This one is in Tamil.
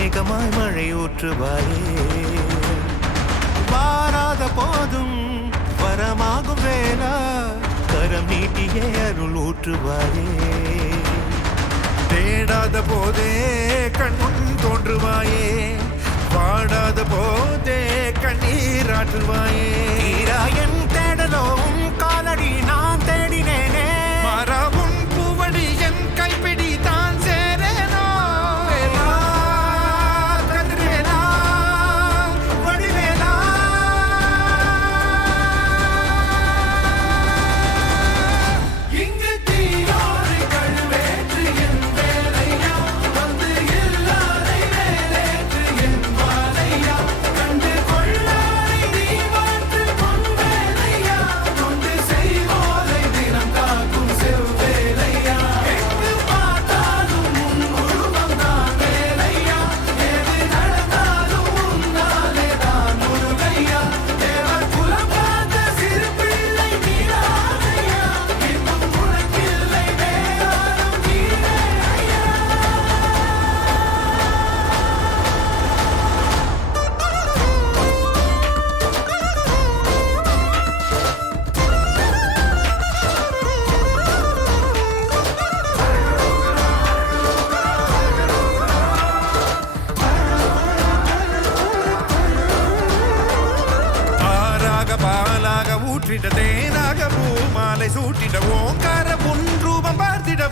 மேகமாய் மழை ஊற்றுவாயே வாராத போதும் வரமாகும் வேளா கரம் நீட்டியே அருள் ஊற்றுவாயே தேடாத போதே கண்முன் தோன்றுவாயே பாடாத போதே கண்ணீராற்றுவாயே தீராயன் தேடலும் காலடி நான் தேடினேனே மரபும் பூவடி என் கைப்பிடி தான் சேரேனோ கதிர்வேலா வடிவேலா இங்கு தீயோரை கழுவேற்று என் வேலையா வந்து இல்லாதை வேலேற்று என் வாழையா கண்டு கொள்ளாரை நீ மாற்று பொன் வேலையா கொண்டு செய்வோரை தினம் காக்கும் செவ்வேலையா எங்கு பார்த்தாலும் உன் உருவம் தான் வேலையா எது நடந்தாலும் உன்னாலே தான் முருகையா தேவர் குலம் பார்த்த சிறு பிள்ளை நீராதையா இன்னும் உனக்கில்லை வேறாரும் நீரே ஐயா ஆறாக பாலாக ஊற்றிட தேனாக பூமாலை சூட்டிட ஓங்கார முன் ரூபம் பார்த்திட